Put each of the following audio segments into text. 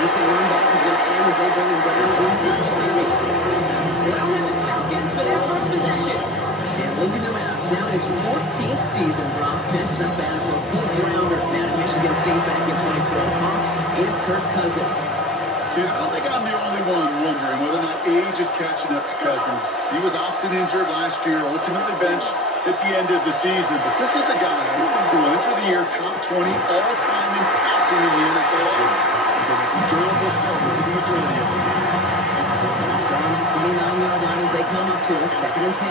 Decent run back is going to end as they bring him down inside the 30. Well, and the Falcons for their first possession. And leading them out. Now in his 14th season, Brock. That's not bad for a fourth rounder. Madden, Michigan State back in 2012. Is Kirk Cousins. I don't think I'm the only one wondering whether or not age is catching up to Cousins. He was often injured last year, ultimately benched at the end of the season. But this is a guy who will enter the year top 20 all-time in passing in the NFL. Durable starter for the majority of them. Still on that 29-yard line as they come up to it, 2nd and 10.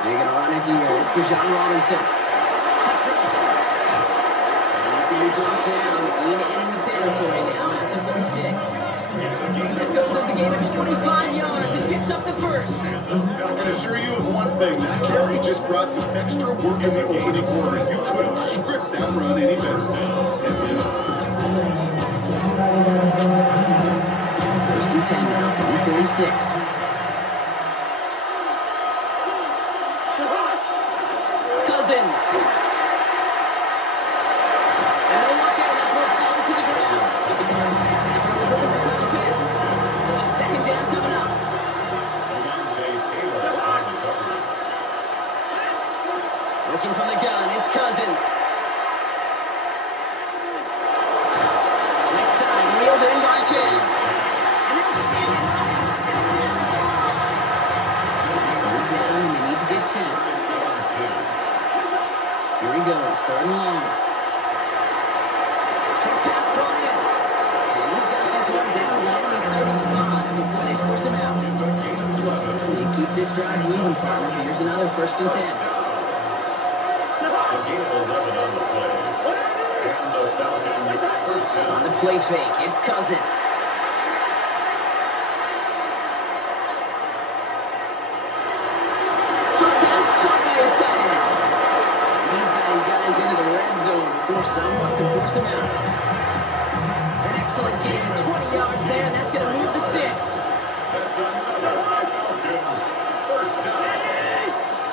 They're going to run it here. It's Bijan Robinson. Cuts it. And he's going to be brought down in enemy territory now at the 46. That goes as a gain of 25 yards and picks up the first. I can assure you of one thing. That carry just brought some extra work in the opening quarter. You couldn't script that run any better. First and 10 now from the 46. Cousins. And they look at that ball falls to the ground. So it's 2nd down coming up. Working from the gun, it's Cousins. Right side, reeled in by Pitts. And they'll stand it up and sit him down again. Third down, and they need to get 10. Here he goes, 3rd and long. Short pass brought in. And he's got this one down down to 35 before they force him out. They keep this drive moving, partner. Here's another 1st and 10. On the play fake, it's Cousins. Short pass caught by his tight end. These guys into the red zone before someone can force him out. An excellent gain, 20 yards there, and that's going to move the sticks.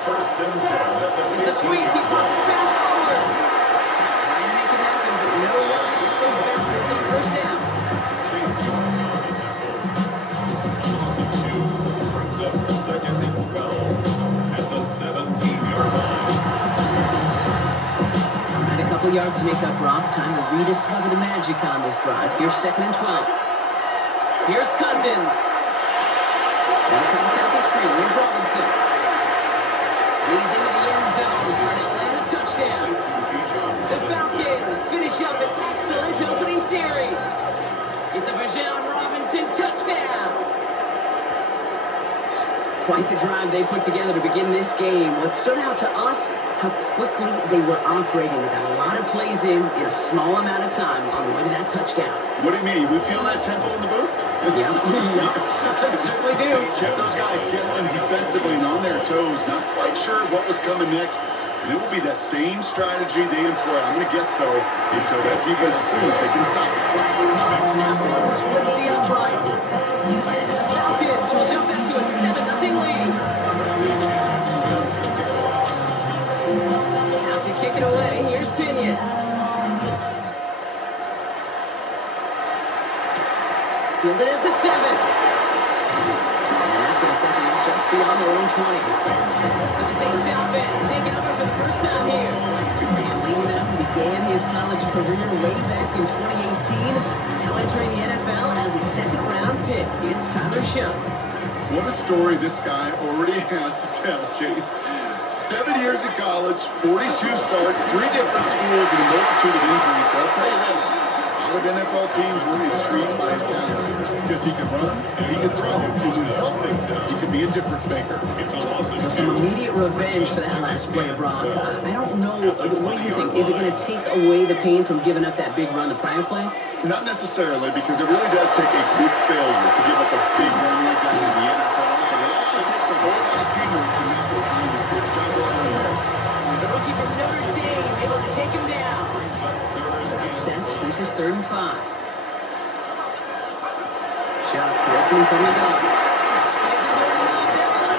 First and 10. It's a sweep, he pops the pass forward. Trying to make it happen, but no luck. This goes backwards on 1st down. Brings up 2nd and 12 at the 17-yard line. All right, a couple yards to make up, Brock. Time to rediscover the magic on this drive. Here's 2nd and 12. Here's Cousins. Now across out the screen. Here's Robinson. He's into the end zone for an Atlanta touchdown. The Falcons finish up an excellent opening series. It's a Bijan Robinson touchdown. Quite the drive they put together to begin this game. What stood out to us, how quickly they were operating. They got a lot of plays in a small amount of time on the way to that touchdown. What do you mean? We feel that tempo in the booth? Yeah, I certainly do. Kept those guys guessing defensively and on their toes, not quite sure what was coming next. And it will be that same strategy they employ, I'm going to guess so, until that defense proves they can stop it. Splits the uprights. The Falcons will jump into a 7-0 lead. Out to kick it away, here's Pinion. Fielded at the 7. And that's going to set them up just beyond their own 20. So the Saints offense taking over for the first time here. And leading up, began his college career way back in 2018. Now entering the NFL as a 2nd-round pick. It's Tyler Shough. What a story this guy already has to tell, Kate. 7 years in college, 42 starts, 3 different schools, and a multitude of injuries. But I'll tell you this. A lot of NFL teams were intrigued by his talent because he could run and he could throw. And when healthy, he could be a difference maker. So some immediate revenge for that last play, Brock. I don't know. What do you think? Is it going to take away the pain from giving up that big run the prior play? Not necessarily, because it really does take a quick failure to give up a big run like that in the NFL. But it also takes a whole lot of teamwork to not go behind the sticks. The rookie from Notre Dame able to take him down. That's set. This is 3rd and 5. Shot correctly from the gun. He's moving up. They're on a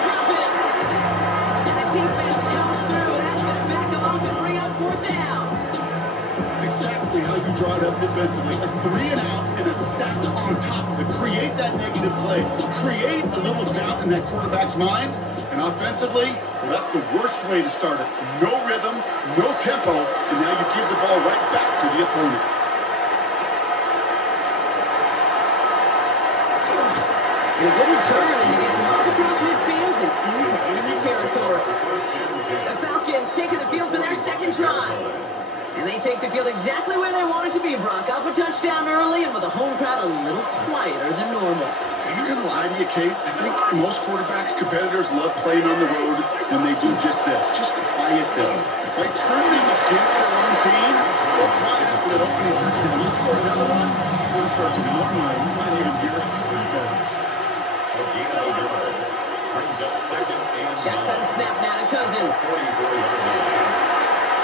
draw it up defensively. A 3 and out and a sack on top of it. Create that negative play. Create a little doubt in that quarterback's mind. And offensively, well, that's the worst way to start it. No rhythm, no tempo, and now you give the ball right back to the opponent. And a good return as he gets him all across midfield and into enemy territory. The Falcons taking the field for their second drive. And they take the field exactly where they want it to be, Brock. Up a touchdown early and with a home crowd a little quieter than normal. I'm not going to lie to you, Kate. I think most quarterbacks, competitors love playing on the road when they do just this. Just quiet them. Like turning them against their own team or quiet for that opening touchdown. You score another one, you're going to start to normalize. You might even hear a few rebounds. Brings up second and Shotgun snap now to Cousins.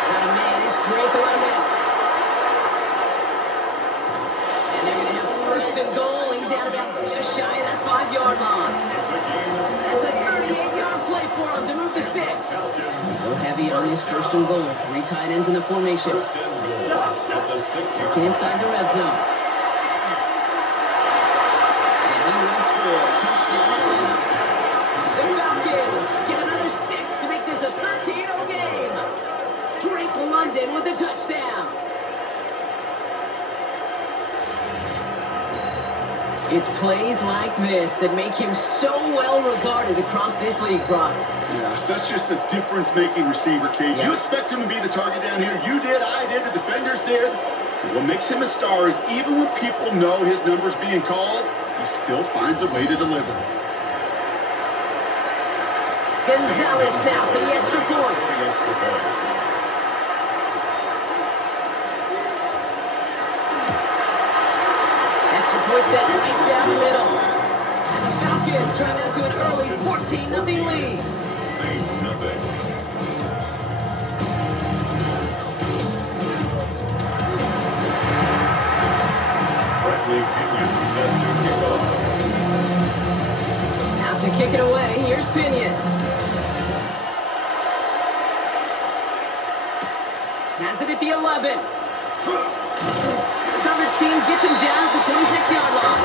Got a man, it's Drake London. And they're going to have first and goal. He's out about just shy of that 5-yard line. That's a 38-yard play for him to move the sticks. So heavy on this first and goal. 3 tight ends in the formation. Looking inside the red zone. And he will score. Touchdown Atlanta. The Falcons get another 6 to make this a 13-0 game. Drake London with the touchdown. It's plays like this that make him so well regarded across this league, Brock. Yeah, that's just a difference-making receiver, Kate. Yeah. You expect him to be the target down here. You did, I did, the defenders did. But what makes him a star is even when people know his number's being called, he still finds a way to deliver. Gonzalez now for the extra point. Extra point set right down the middle. And the Falcons run out to an early 14-0 lead. Saints nothing. Bradley Pinion set to kick off. Out to kick it away, here's Pinion. Has it at the 11. Coverage team gets him down at the 26-yard line.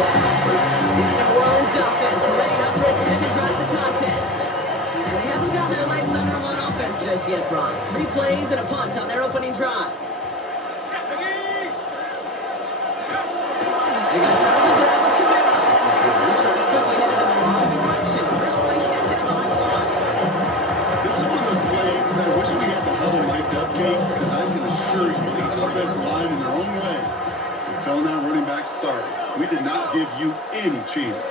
This New Orleans offense ready up for its second drive of the contest. And they haven't gotten their legs under them on offense just yet, Brock. 3 plays and a punt on their opening drive. They're going to start the grab with Camara. This one's quickly headed in the wrong direction. First play set down behind the line. This is one of those plays that I wish we had the huddle mic'd up, Kate, because I can assure you the offensive line in their own way is telling that running back, sorry, we did not give you any chance.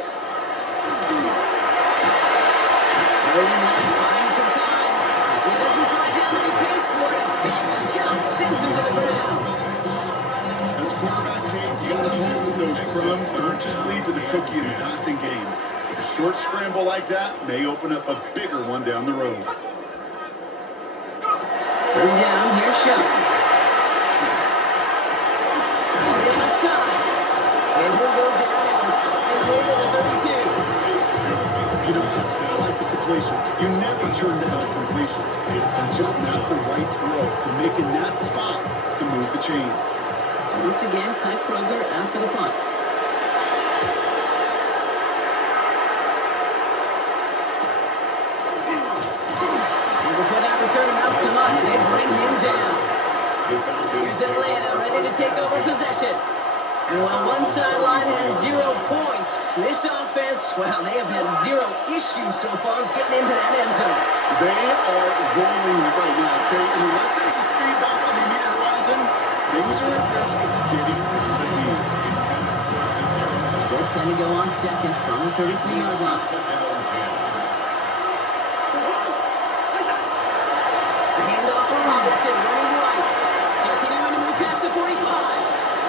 Early left buying some time. He doesn't fly down and he pays for it. Big shot sends him to the ground. As quarterback, Kate, you gotta hope that those crumbs don't just lead to the cookie in the passing game. A short scramble like that may open up a bigger one down the road. Third down, here's Shelton. On the left side. And he'll go down and find his way to the 32. You know, I like the completion. You never turn down a completion. It's just not the right throw to make in that spot to move the chains. So once again, Kai Kroger out for the punt. And before that return amounts to much, they bring him down. Here's Atlanta ready to take over possession. And while one sideline has 0 points, this offense, well, they have had 0 issues so far getting into that end zone. They are rolling right now, okay? And unless there's a speed bump on the immediate horizon, things are at risk of getting out of hand. Still 10 to go on second from the 33-yard line. The handoff for Robinson, running right. Continuing to move past the 45.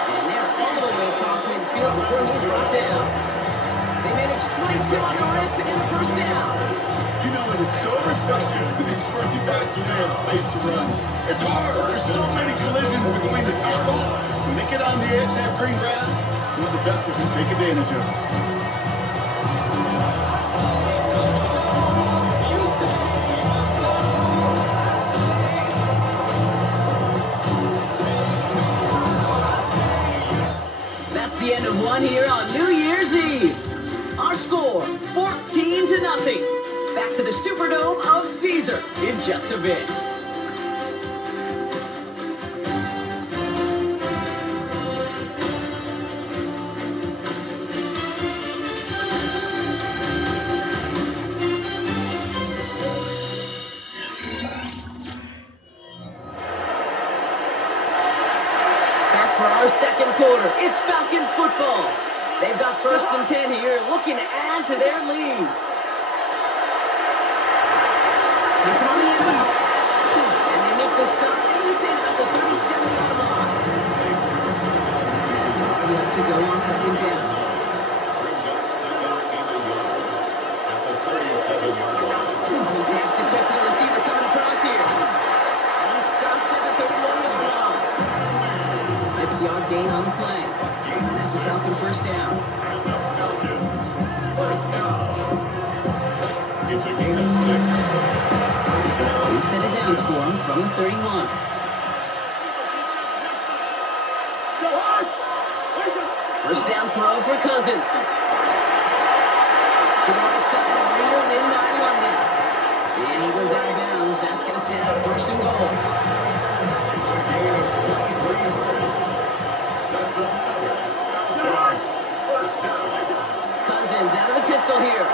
And they're all the way across midfield before he's brought down. They managed 22 on the rip and a first down. You know, it is so refreshing for these running backs when they have space to run. It's hard. There's so many collisions between the tackles. When they get on the edge and have green grass, one of the best of them take advantage of it. Superdome of Caesar in just a bit. For our second quarter, it's Falcons football. They've got 1st and 10 here, looking to add to their lead. That's on the end. And they make the stop. They're going to say about the 37-yard line. Just a yard left to go on 2nd down. Brings up 2nd and a yard at the 37-yard line. He taps it quick to the receiver coming across here. And he's stopped at the 31-yard line. 6-yard gain on the play. And that's a Falcon 1st down. And the Falcons 1st down. It's a gain of 6. 2 set of downs for him from the 31. First down throw for Cousins. To the right side, reeled in by London. And he goes out of bounds. That's going to set up 1st and goal. It's a gain of 23 yards. That's another Falcons 1st down. Cousins out of the pistol here.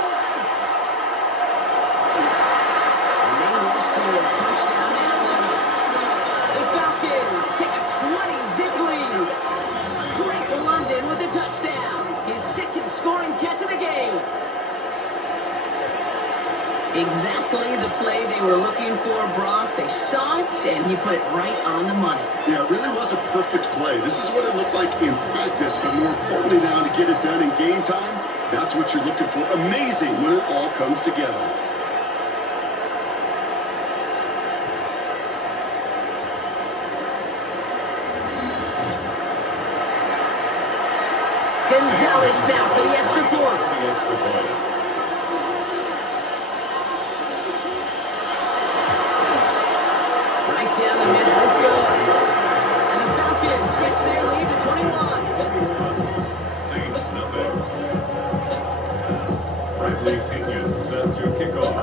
And they will score a touchdown in Atlanta. The Falcons take a 20-zip lead. Drake London with a touchdown. His 2nd scoring catch of the game. Exactly the play they were looking for, Brock. They saw it, and he put it right on the money. Yeah, it really was a perfect play. This is what it looked like in practice, but more importantly now to get it done in game time, that's what you're looking for. Amazing when it all comes together. Gonzalez now for the extra point. The extra point. Right down the middle, let's go. And the Falcons stretch their lead to 21. Saints nothing. Bradley Pinion set to kick off.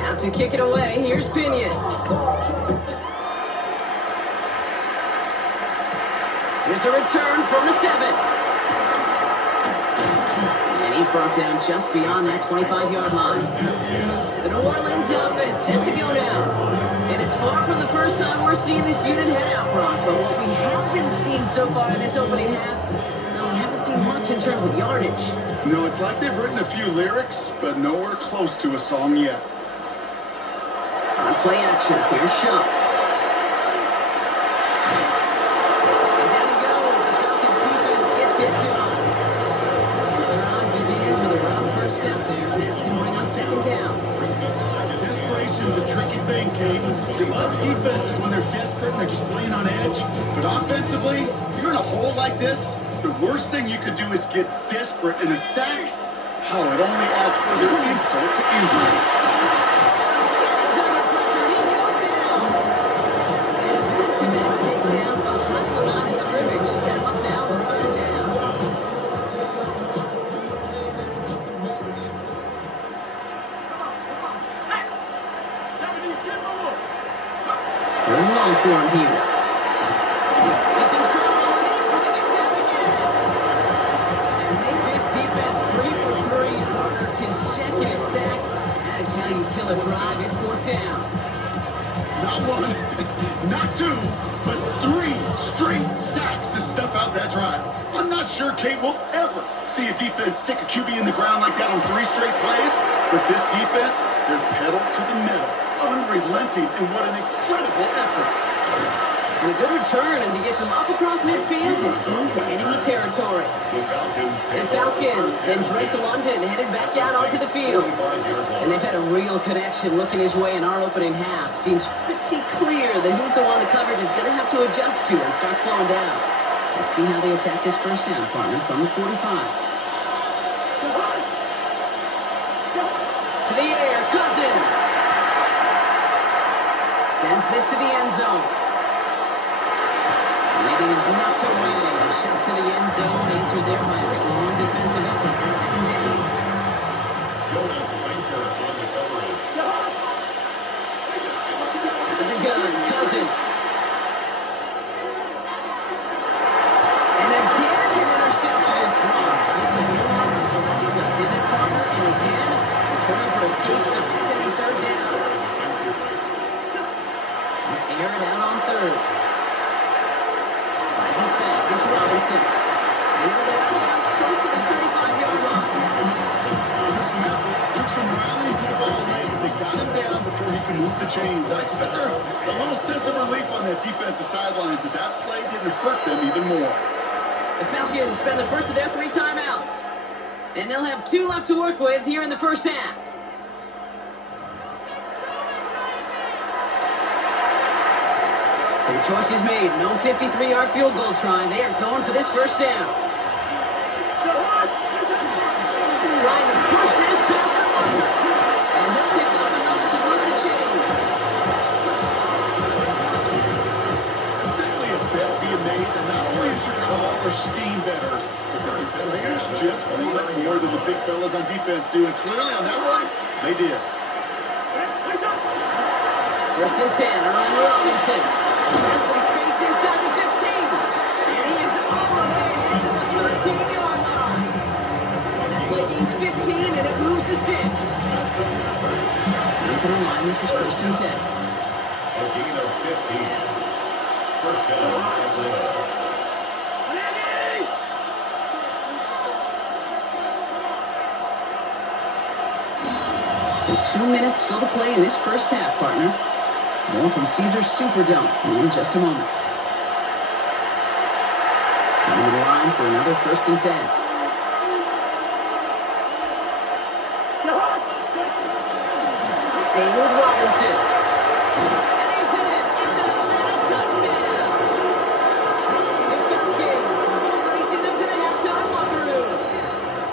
Out to kick it away, here's Pinion. Here's a return from the 7. And he's brought down just beyond that 25-yard line. The New Orleans offense set to go now. And it's far from the first time we're seeing this unit head out, Brock. But what we haven't seen so far in this opening half, no, we haven't seen much in terms of yardage. No, it's like they've written a few lyrics, but nowhere close to a song yet. On play action, here's Shump. And down he goes. The Falcons defense gets hit to him. The drive begins with a rough first step there. That's going to bring up 2nd down. Desperation's a tricky thing, Kate. A lot of defenses, when they're desperate and they're just playing on edge. But offensively, you're in a hole like this, the worst thing you could do is get desperate in a sack. How it only adds further insult to injury. He's under pressure. He goes down. And back-to-back takedowns behind the line of scrimmage. Set him up now with 3rd down. 3rd and long for him here. He's in trouble, and he bring it down again. And make this defense 3 for 3. Partner consecutive sacks. That is how you kill a drive. It's 4th down. Not 1, not 2, but 3 straight sacks to snuff out that drive. I'm not sure Kate will ever see a defense stick a QB in the ground like that on 3 straight plays, but this defense, they're pedal to the metal, unrelenting, and what an incredible effort. And a good return as he gets him up across midfield and into enemy territory. The Falcons and Drake London headed back out onto the field. And they've had a real connection looking his way in our opening half. Seems pretty clear that he's the one the coverage is going to have to adjust to and start slowing down. Let's see how they attack this 1st down, partner, from the 45. To the air, Cousins. Sends this to the end zone. And it is not to win. A shot to the end zone, answered there by a strong defensive effort. 2nd down. Jonas Sanker on the coverage. Out of the gun, Cousins. And again, an interception is dropped. Looked like no one with the last one, didn't it, partner? And again, the turnover escapes him. It's going to be third down. Air it out on third. Finds his back. It's Robinson. And he'll go out. It's close to the 35-yard line. Took some rallying to the ball late, but they got him down before he could move the chains. I expect there a little sense of relief on that defensive sidelines that that play didn't hurt them even more. The Falcons spend the first of their 3 timeouts. And they'll have 2 left to work with here in the first half. So the choice is made. No 53-yard field goal try. They are going for this first down. Trying to push this past the marker. And he'll pick up enough to move the chains. It's simply a bet being made that not only is your call or scheme better, but that the players just want it more than the big fellas on defense do. And clearly on that one, they did. First and 10 around Robinson. Has some space inside the 15. And he is all the way ahead to the 13-yard line. That play gains 15 and it moves the sticks. Into the line, this is first and 10. A gain of 15. First down, Atlanta. So 2 minutes still to play in this first half, partner. More from Caesars Superdome in just a moment. Coming to the line for another first and 10. Staying with Robinson. And he's in. It's an Atlanta touchdown. The Falcons will racing them to the halftime locker room.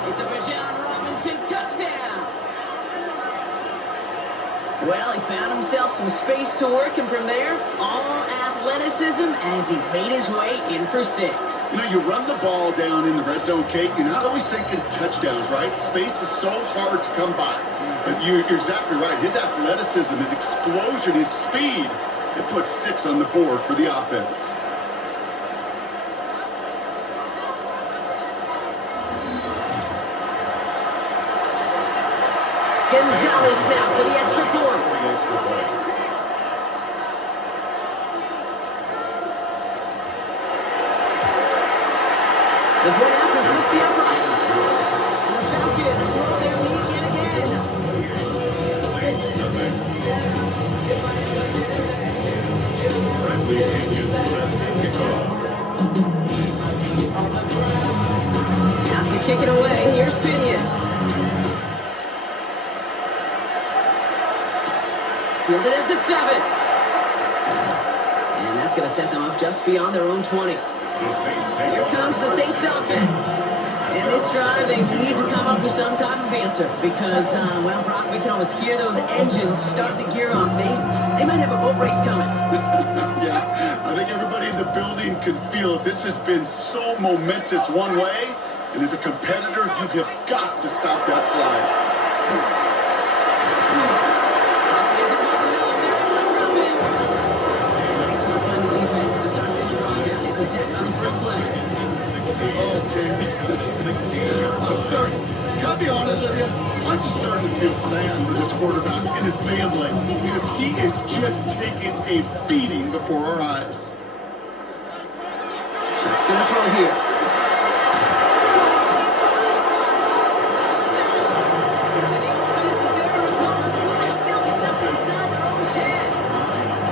It's a Bijan Robinson touchdown. Well, he found himself some space to work, and from there, all athleticism as he made his way in for 6. You know, you run the ball down in the red zone, Kate, you're not always thinking touchdowns, right? Space is so hard to come by. But you're exactly right. His athleticism, his explosion, his speed, it puts 6 on the board for the offense. Gonzalez now for the extra point. The point after splits the upright. And the Falcons grow their lead yet again. 6-0. Bradley Pinion set to kick off. Out to kick it away. Here's Pinion. Fielded at the 7. And that's going to set them up just beyond their own 20. Here comes the Saints offense. And this drive, they need to come up with some type of answer because, well, Brock, we can almost hear those engines starting to gear up. They might have a boat race coming. Yeah, I think everybody in the building can feel it. This has been so momentous one way, and as a competitor, you have got to stop that slide. I'll be honest with you, I'm just starting to feel bad for this quarterback and his family because he is just taking a beating before our eyes. Shot's gonna throw here. And the offense is there to recover, but they're still stuck inside their own 10.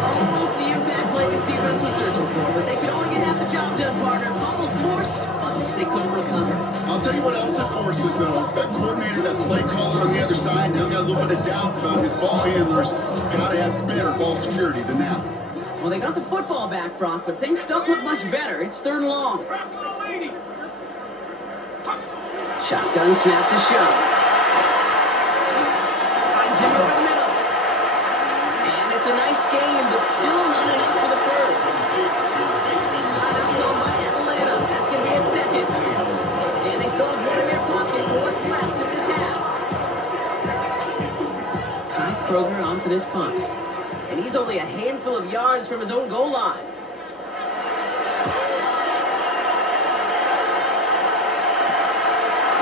Almost the impact play this defense was searching for, but they could only get half the job done, partner. Fumble forced, but they couldn't recover. I'll tell you what else it forces, though. That coordinator, that play caller on the other side, now got a little bit of doubt about his ball handlers. Got to have better ball security than that. Well, they got the football back, Brock, but things don't look much better. It's 3rd and long. Shotgun snap to Shuck. Finds him over the middle. And it's a nice game, but still not enough for the first. Timeout called by Atlanta. That's going to be at 2nd. And they still have one in their pocket for what's left of this half. Kroger on for this punt. And he's only a handful of yards from his own goal line.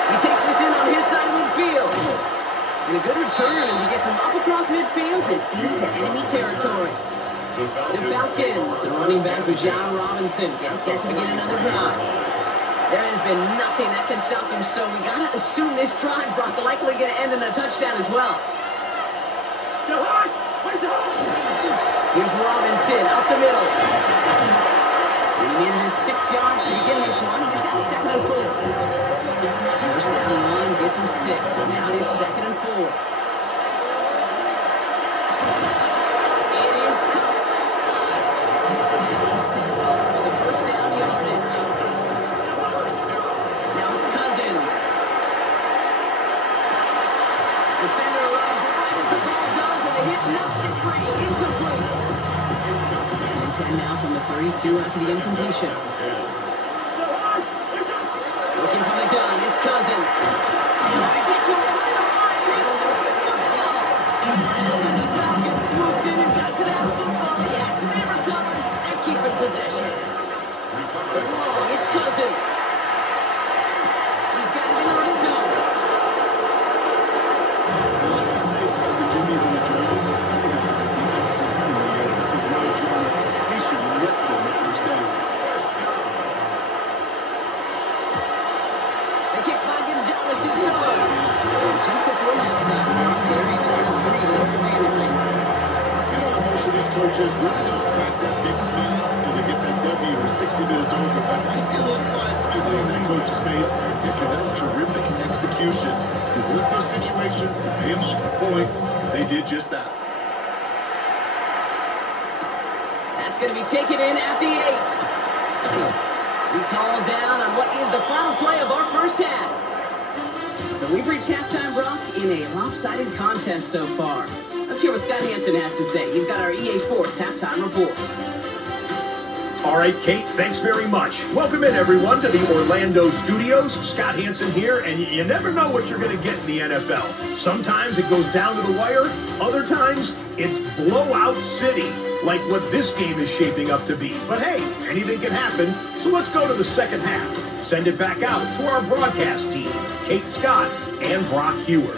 He takes this in on his side of midfield. And a good return as he gets him up across midfield and into enemy territory. The Falcons, running back John Robinson, getting set to begin another drive. There has been nothing that can stop him, so we gotta assume this drive, Brock, likely gonna end in a touchdown as well. Here's Robinson up the middle. And he manages 6 yards to begin this one. He's got 2nd and 4. First down and 1 gets him 6. So now it is 2nd and 4. It is cut left side. And he's set up for the first down yardage. Now it's Cousins. Defender arrives right as the ball does, and the hit knocks it free. Incomplete. 2nd and 10 now from the 32 after the incompletion. Looking from the gun, it's Cousins. Get to him behind the line, and he loses the football. And the Falcons swooped in and got to that football. Yes, they recovered and keep in possession. Third long, it's Cousins. He's got it in the red zone. I like to say it's about the Jimmies and the Joes. I think it's about the X's and the O's. It's a real justification when gets them the first down. The kick by Gonzalez is good. Just before halftime, they're even on 3 to their advantage. You know, most of these coaches really don't crack that big smile until they get that W or 60 minutes over. But I see a little sly smile in that coach's face because that's terrific execution. To work those situations, to pay them off the points, they did just that. That's going to be taken in at the 8. He's hauled down on what is the final play of our first half. So we've reached halftime, Brock, in a lopsided contest so far. Let's hear what Scott Hansen has to say. He's got our EA Sports halftime report. All right, Kate, thanks very much. Welcome in, everyone, to the Orlando studios. Scott Hansen here, and you never know what you're going to get in the NFL. Sometimes it goes down to the wire. Other times, it's blowout city, like what this game is shaping up to be. But hey, anything can happen, so let's go to the second half. Send it back out to our broadcast team, Kate Scott and Brock Heward.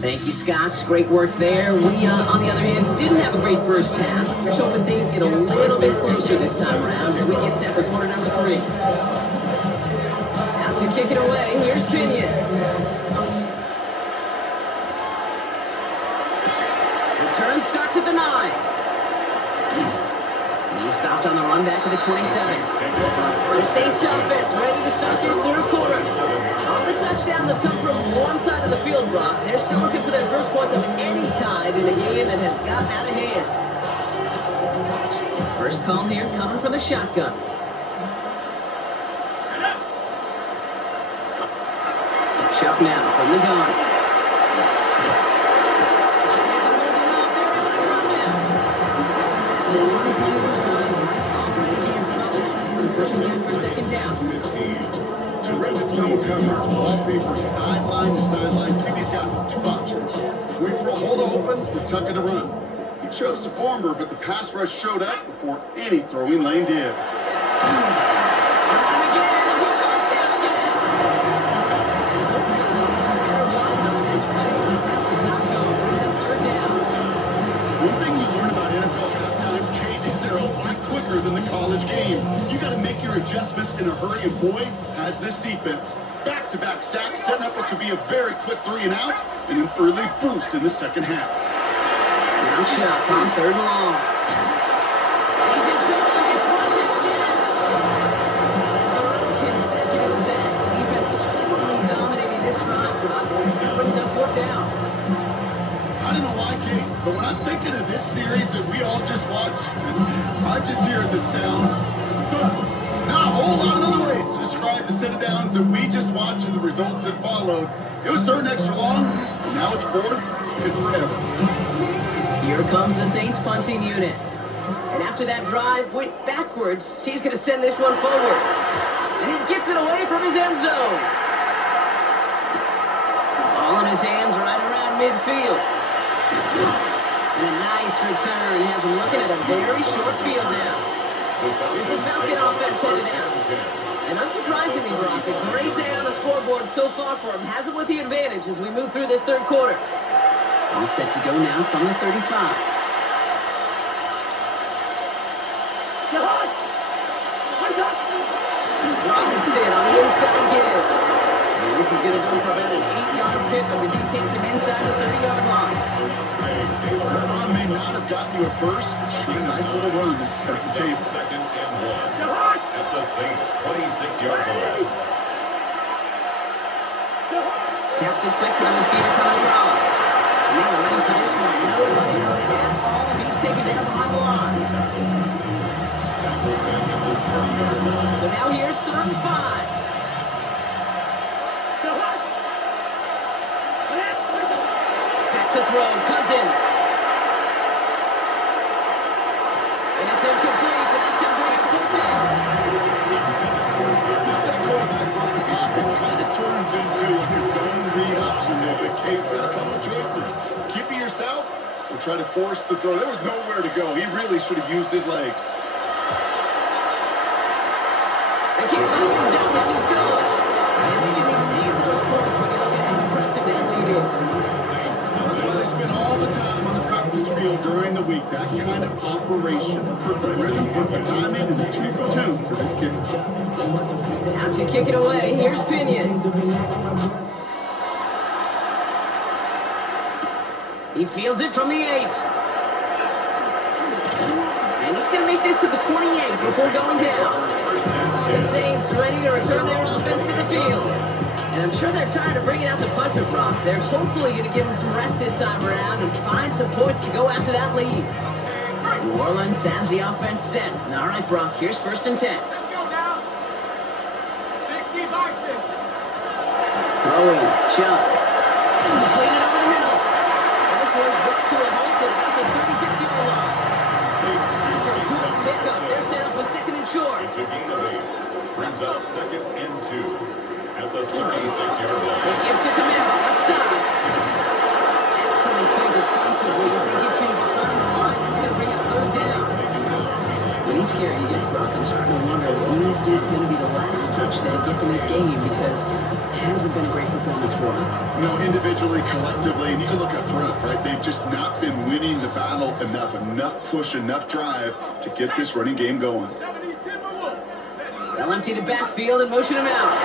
Thank you, Scott. Great work there. We, on the other hand, didn't have a great first half. We're hoping things get a little bit closer this time around as we get set for quarter number 3. Out to kick it away. Here's Pinion. Return starts at the 9. He's stopped on the run back of the 27. The Saints offense ready to start this third quarter. All the touchdowns have come from one side of the field, Brock. They're still looking for their first points of any kind in a game that has gotten out of hand. First call here coming from the shotgun. Chuck now from the gun. Pushing in for second down. Terrific zone coverage. Wallpaper, sideline to sideline. QB's got 2 options. Wait for a hole to open or tuck it to run. He chose the former, but the pass rush showed up before any throwing lane did. One thing you learn about NFL halftimes, Kate, is they're a lot quicker than the college game. You got to make your adjustments in a hurry, and boy, has this defense. Back-to-back sacks, setting up what could be a very quick 3 and out, and an early boost in the second half. Now Chuck on third and long. He's in trouble and gets brought down again. Third consecutive sack. Defense totally dominating this drive, Brock. It brings up 4th down. I don't know why, Kate, but when I'm thinking of this series that we all just watched, I'm just hearing the sound. Not a whole lot of other ways to describe the set of downs that we just watched and the results that followed. It was 3rd and extra long, and now it's 4th and forever. Here comes the Saints punting unit. And after that drive went backwards, he's going to send this one forward. And he gets it away from his end zone. Ball in his hands right around midfield. And a nice return. Has him looking at a very short field now. Here's the Falcon offense headed out. And unsurprisingly, Brock, a great day on the scoreboard so far for him. Has him with the advantage as we move through this third quarter. All set to go now from the 35. Robinson on the inside give. And this is going to go for about an 8-yard pickup as he takes him inside the 30-yard line. That run may not have gotten you a first. Shoot a nice little run to set the table. Second and 1 at the Saints' 26-yard line. Taps it quick to the receiver coming across. And they were ready for this one. Nobody running at all. He's taken down behind the line. So now here's 3rd and 5. Back to throw, Cousins. And it's incomplete, and that's him bringing 4th down. That's that quarterback broke the pocket. Kind of turns into his own read option there. But Kate had a couple of choices. Keep it yourself or try to force the throw. There was nowhere to go. He really should have used his legs. They keep Falcons down, this is good. And they didn't even need those points when you look at how impressive that lead is. That's why they spend all the time on the practice field during the week. That kind of operation. Perfect rhythm, perfect timing, and a 2 for 2 for this kicker. Out to kick it away, here's Pinion. He fields it from the 8. And he's going to make this to the 28 before going down. The Saints ready to return their offense to the field. And I'm sure they're tired of bringing out the punter, Brock. They're hopefully going to give him some rest this time around and find some points to go after that lead. New Orleans has the offense set. All right, Brock, here's 1st and 10. Let's go now. 60 boxes. Throwing, Chuck. Completed over the middle. And this one's brought to a halt at about the 36-yard line. After a good pickup, they're set up with 2nd and short. It's a gain of 8. Brings up 2nd and 2 at the 36-yard They line. give to Camaro, left side. Excellent play defensively as they get to him behind the line. He's going to bring up 3rd down. With each carry he gets, Brock, I'm starting to wonder, is this going to be the last touch that he gets in this game? Because it hasn't been a great performance for him. You know, individually, collectively, and you can look up front, right? They've just not been winning the battle enough push, enough drive to get this running game going. 70 Timberwolves. They'll empty the backfield and motion him out.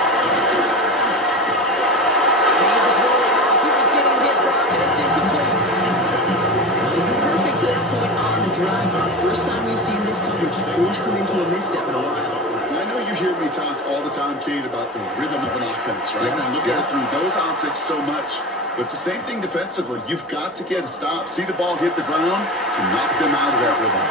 Made the throw as he was getting hit, Brock, and it's incomplete. Perfect to that point on the drive, Brock. First time we've seen this coverage force him into a misstep in a while. I know you hear me talk all the time, Kate, about the rhythm of an offense, right? And I look at it through those optics so much. But it's the same thing defensively. You've got to get a stop, see the ball hit the ground to knock them out of that rhythm.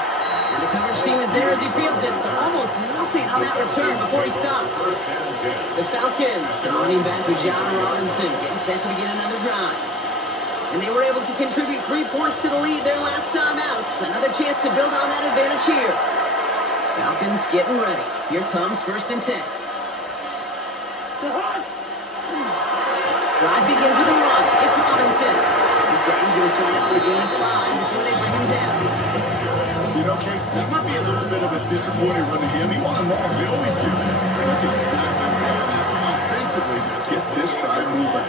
And the coverage team is there as he fields it, so almost nothing on that return before he stopped. First and 10. The Falcons, running back with John Robinson, getting set to begin another drive. And they were able to contribute 3 points to the lead their last time out. Another chance to build on that advantage here. Falcons getting ready. Here comes 1st and 10. Drive begins with a run. It's Robinson. This drive's going to start out with a gain of 5 before they bring him down. You know, Kate, that might be a little bit of a disappointing run to him. He wanted more. They always do. That's exactly what they went after offensively to get this drive moving.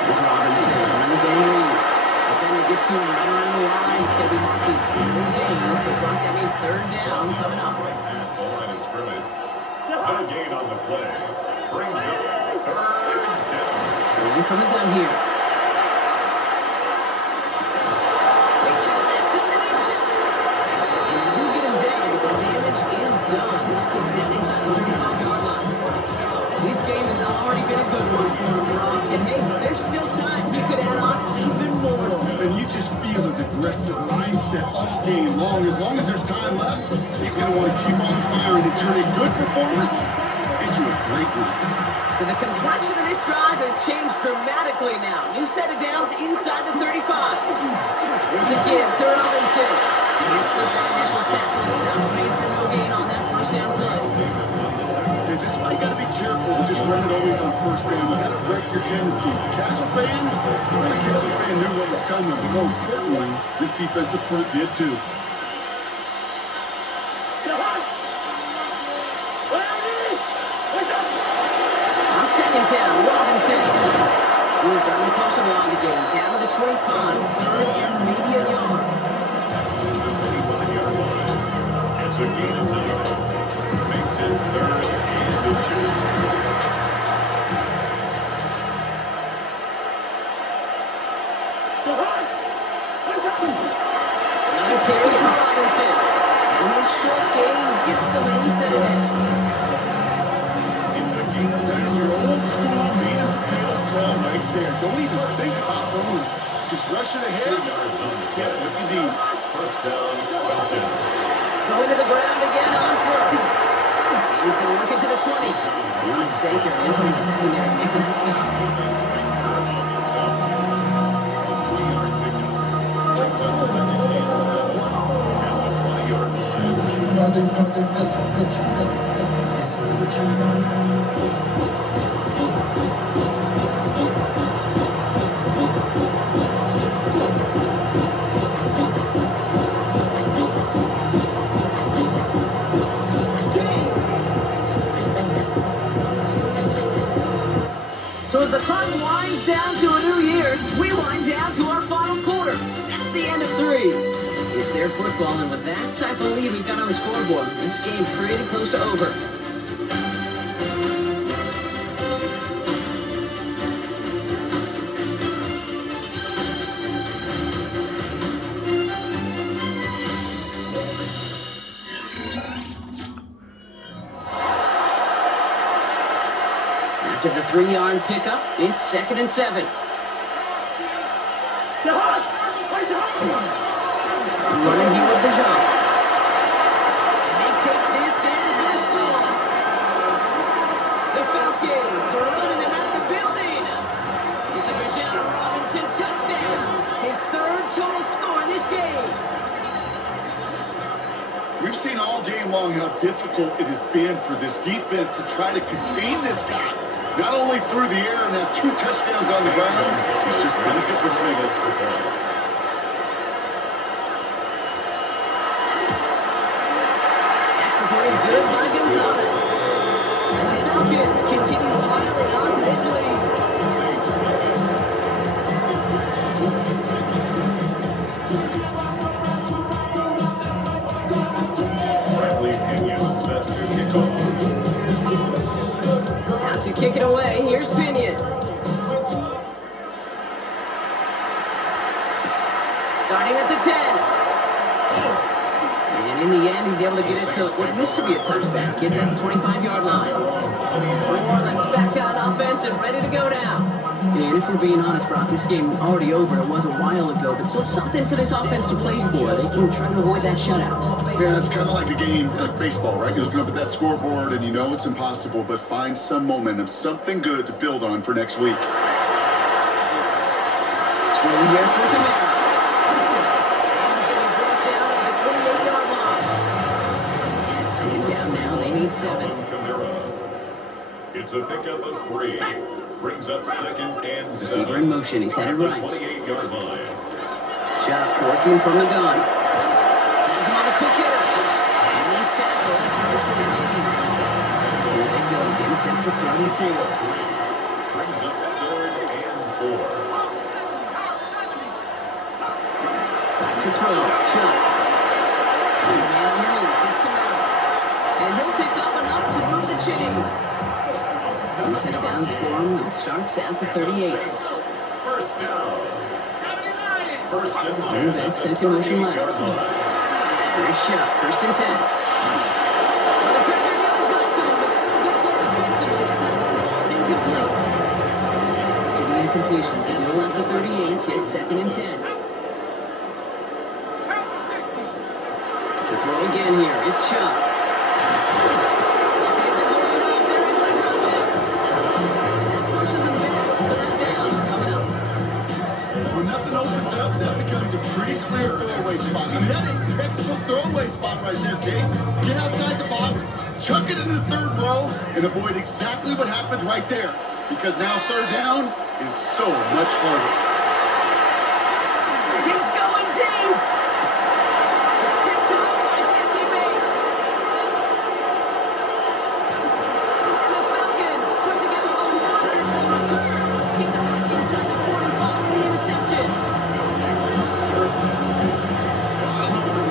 Here's Robinson on his own lead. Defender gets to him right around the line. It's going to be marked as no gain. So Brock, that means 3rd down coming up. At the line of scrimmage. No gain on the play. Brings up 3rd down. Throwing from the gun here. They connect on the deep shot. And they do get him down, but the damage is done. This gets down inside the 35-yard line. This game has already been a good one for him, Brock. And hey, there's still time. He could add on even more. And you just feel his aggressive mindset all game long. As long as there's time left, he's going to want to keep on firing and turn a good performance into a great one. So the complexion of this drive has changed dramatically now. New set of downs inside the 35. There's a give to Robinson. Gets the initial tackle. Stops made for no gain on that first down play. Okay, this is why you got to be careful to just run it always on first down. You got to break your tendencies. The casual fan knew what was coming, but more importantly, this defensive front did too. On second down, Robinson. We're getting close to the line again. Down to the 25. Third and maybe a yard. It's a gain of 9. Makes it 3rd and 2. Another carry for Robinson. And his short gain gets the lead set it down. It's a gain of That is your old school meat and potatoes call right there. Don't even think about going. Just rush it ahead. 2 yards on the Get play. what you need. First down, Falcons. Going to the ground again on first. He's going to work into the 20. One Saker in from the secondary, making that stop. Brings up 2nd and 7. Now a 20-yard line. So as the clock winds down to a new year, we wind down to our final quarter. That's the end of 3. It's their football, and with that type of lead we've got on the scoreboard, this game pretty close to over. After the 3-yard pickup, it's 2nd and 7. Running here with Bijan. And they take this in for the score. The Falcons are running them out of the building. It's a Bijan Robinson touchdown. His 3rd total score in this game. We've seen all game long how difficult it has been for this defense to try to contain this guy. Not only through the air, now 2 touchdowns on the ground. It's just been a difference maker. Extra point is good by Gonzalez. And the Falcons continue piling onto this lead. Bradley Pinion set to kick off. Out to kick it away, here's Pinion. Starting at the 10. And in the end, he's able to get it to what used to be a touchback. Gets at the 25-yard line. New Orleans back on offense and ready to go now. And if we're being honest, Brock, this game already over. It was a while ago, but still something for this offense to play for. They can try to avoid that shutout. Yeah, it's kind of like a game, like baseball, right? You're looking up at that scoreboard and you know it's impossible, but find some momentum, something good to build on for next week. Swing here for Kamara. And he's going to be brought down at the 28-yard line. Second down now, they need 7. It's a pickup of 3. Brings up 2nd and 7. Receiver in motion, he's headed right. 28-yard line. Shot working from the gun. Has him on the quick hitter. And he's tackled for a short gain. Here they go, getting set for 34. Brings up 3rd and 4. Back to throw. Shot. There's a man underneath. It's Kamara. And he'll pick up enough to move the chains. New set of downs for him. It starts at the 38. First down. First and 10. Running back sent in motion left. First shot. First and 10. Well, the pressure nearly got to him, but still good play defensively. It's not it's incomplete. After the incompletion, still at the 38. It's 2nd and 10. To throw again here. It's shot. When nothing opens up, that becomes a pretty clear throwaway spot. I mean, that is play spot right there, Kate. Get outside the box, chuck it into the third row, and avoid exactly what happened right there. Because now third down is so much harder. He's going deep. It's picked up by Jesse Bates. And the Falcons put together a wonderful return. Gets it back inside the 40 following the interception.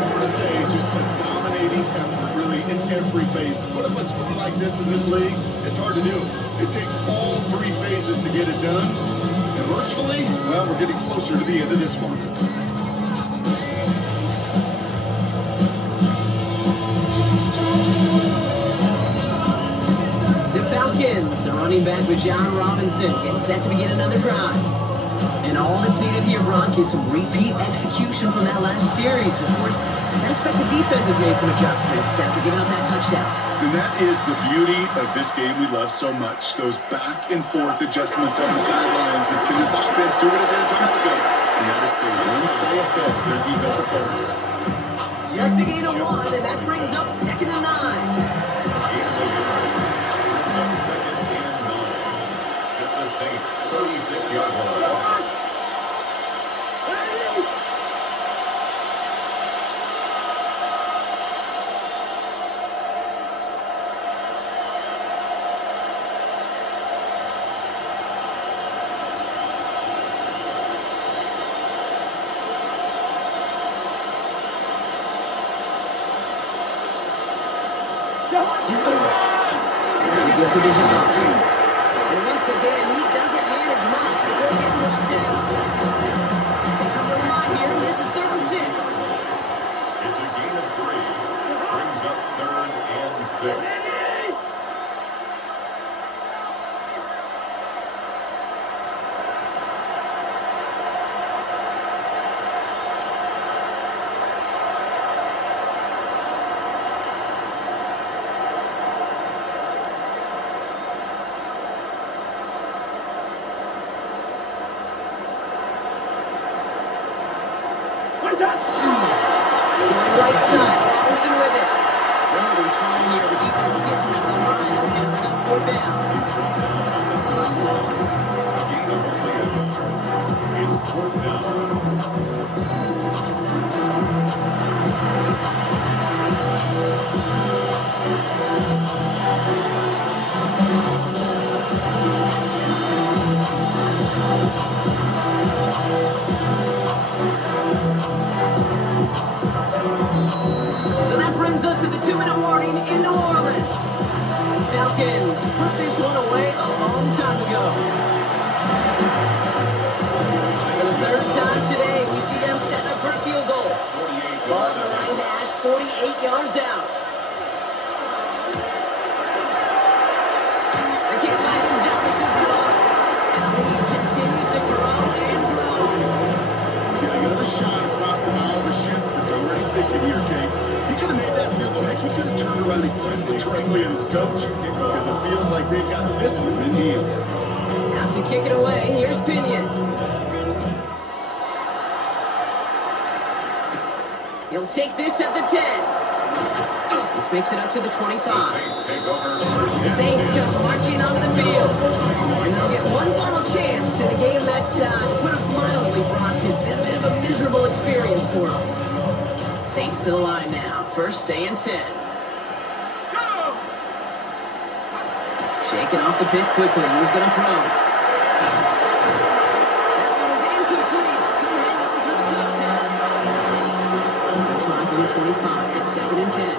More to say, just a dominating effort, really, in every phase. To put up a score like this in this league, it's hard to do. It takes all three phases to get it done. And mercifully, well, we're getting closer to the end of this one. The Falcons are running back with John Robinson, getting set to begin another drive. And all that's needed here, Brock, is some repeat execution from that last series. Of course, I expect the defense has made some adjustments after giving up that touchdown. And that is the beauty of this game we love so much. Those back and forth adjustments on the sidelines. And can this offense do what they're trying to do? And that is stay one play ahead of their defensive foes. Just a gain of 1, and that brings up 2nd and 9. Second and 9. At the Saints' 36-yard line. Trying to get to the job. And once again, he doesn't manage much before getting knocked down. They come to the line here, and this is 3rd and 6. It's a gain of 3. Brings up 3rd and 6. Going right side, Robinson with it. Holding strong here, the defense gets him at the line. That's going to bring up 4th down. Gain of 10. It's 4th So that brings us to the 2-minute warning in New Orleans. Falcons put this one away a long time ago. For the 3rd time today, we see them setting up for a field goal. Ball on the right hash, 48 yards out. The kick by Gonzalez is good. And the lead continues to grow and grow. Getting another shot across the bow of the ship that's already sinking here, Kate. He could have made that field goal. Heck, he could have turned around and clipped it directly at his coach because it feels like they've got this one in hand. Out to kick it away, here's Pinion. He'll take this at the 10. This makes it up to the 25. The Saints take over first. The Saints come marching onto the field. And they'll get one final chance in a game that, to put it mildly, Brock, has been a bit of a miserable experience for them. Saints to the line now. 1st and 10. Shaking off the pit quickly. He's going to throw. That one is incomplete. Couldn't hang on through the contact. They're trying for the 25. It's 2nd and 10.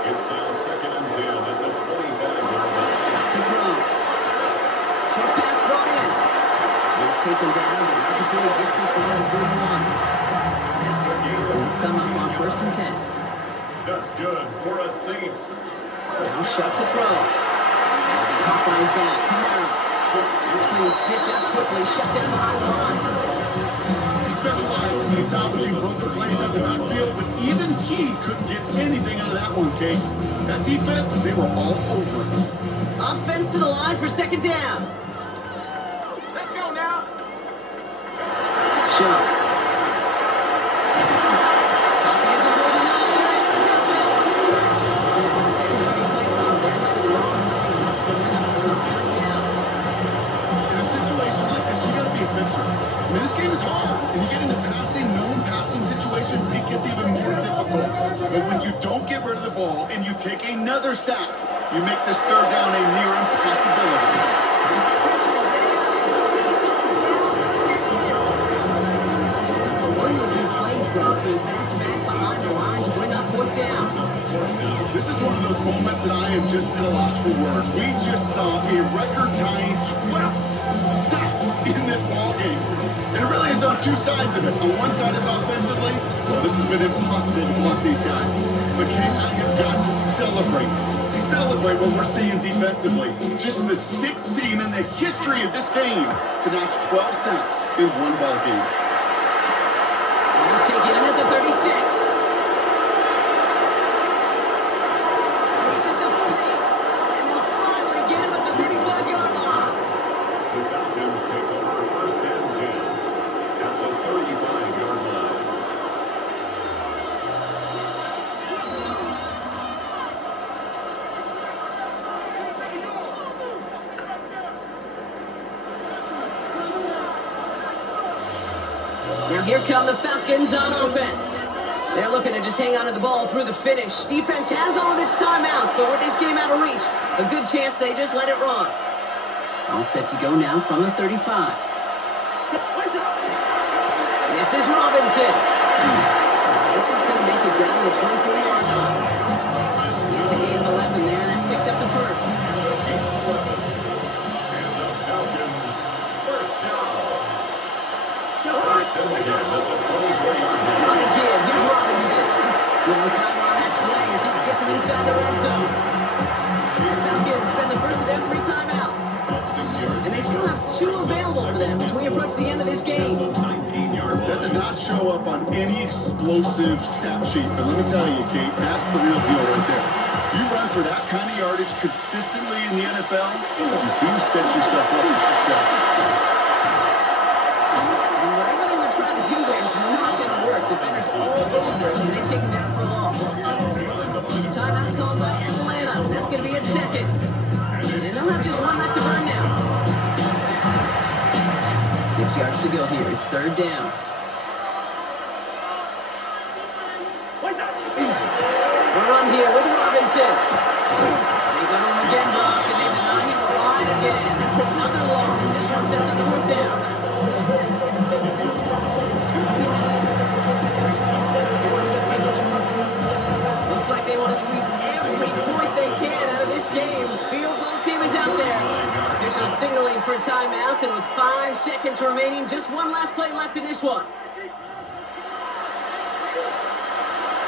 It's now 2nd and 10 at the 25-yard line. Got to throw. Short pass brought in. He's taken down, but not before he gets this one to 41. It's a gain of He'll come 16 up on 1st and 10. That's good for a Saints. Now shot to throw. And the caught by his back. Camaro. That's being snipped out quickly. Shut down behind the line. He specializes in salvaging broken plays out the backfield, but even he couldn't get anything out of that one, Kate. That defense, they were all over it. Offense to the line for 2nd down. Let's go now. Shot. Buckeyes are holding on. you take another sack. You make this third down a near impossibility. Pressure's there. He goes down again. One of the big plays, Brock, being back-to-back behind the line to bring up fourth down. This is one of those moments that I am just at a loss for words. We just saw a record-tying 12th sack in this ballgame. And it really is on two sides of it. On one side of it offensively, well, this has been impossible to block these guys. But King, I have got to celebrate what we're seeing defensively. Just the 6th team in the history of this game to notch 12 sacks in one ballgame. They'll take it in at the 36. Reaches the 40. And they'll finally get him at the 35-yard line. The Falcons take over first and 10 at the 35-yard line. Now here come the Falcons on offense. They're looking to just hang on to the ball through the finish. Defense has all of its timeouts, but with this game out of reach, a good chance they just let it run. All set to go now from the 35. This is Robinson. This is going to make it down to the 24-yard line. It's a gain of 11 there, and that picks up the first. And the Falcons first down. First and 10 at the 24-yard line. On the give, here's Robinson. Going flat on that play as he gets him inside the red zone. Falcons spend the first of their 3 timeouts. And they still have 2 available for them as we approach the end of this game. 19-yard That line. does not show up on any explosive stat sheet, but let me tell you, Kate, that's the real deal right there. You run for that kind of yardage consistently in the NFL, you do set yourself up for success. And whatever they were trying to do there is not going to work. Defenders all over it, and they take him down for a loss. Timeout called by Atlanta. That's going to be at second. And they'll have just 1 left to burn now. 6 yards to go here. It's third down. The run here with Robinson. They go to him again, Brock, and they deny him the line again. That's another loss. This one sets up fourth down. Looks like they want to squeeze every point they can out of this game. Field goal team is out there. Officials signaling for timeouts, and with 5 seconds remaining, just one last play left in this one.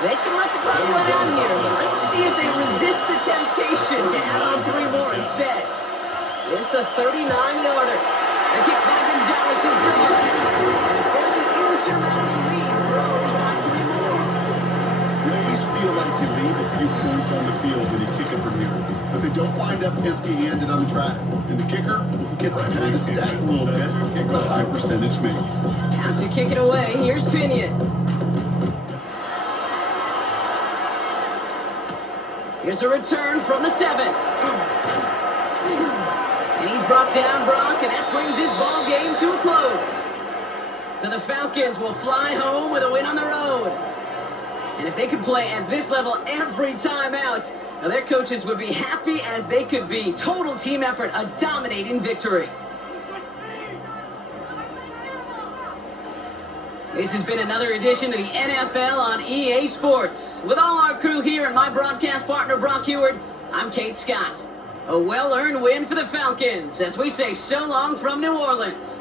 They can let the clock run out here, but let's see if they resist the temptation to add on 3 more instead. It's a 39-yarder. The kick by Gonzalez is good. And a fairly insurmountable lead grows by 3 more. You always feel like you leave a few points on the field when you kick it from here, but they don't wind up empty-handed on the track. And the kicker gets kind of stacks a little bit, kick a high percentage make. Out to kick it away, here's Pinion. Here's a return from the 7. And he's brought down, Brock, and that brings this ball game to a close. So the Falcons will fly home with a win on the road. And if they could play at this level every time out, now their coaches would be happy as they could be. Total team effort, a dominating victory. This has been another edition of the NFL on EA Sports. With all our crew here and my broadcast partner, Brock Heward, I'm Kate Scott. A well-earned win for the Falcons as we say so long from New Orleans.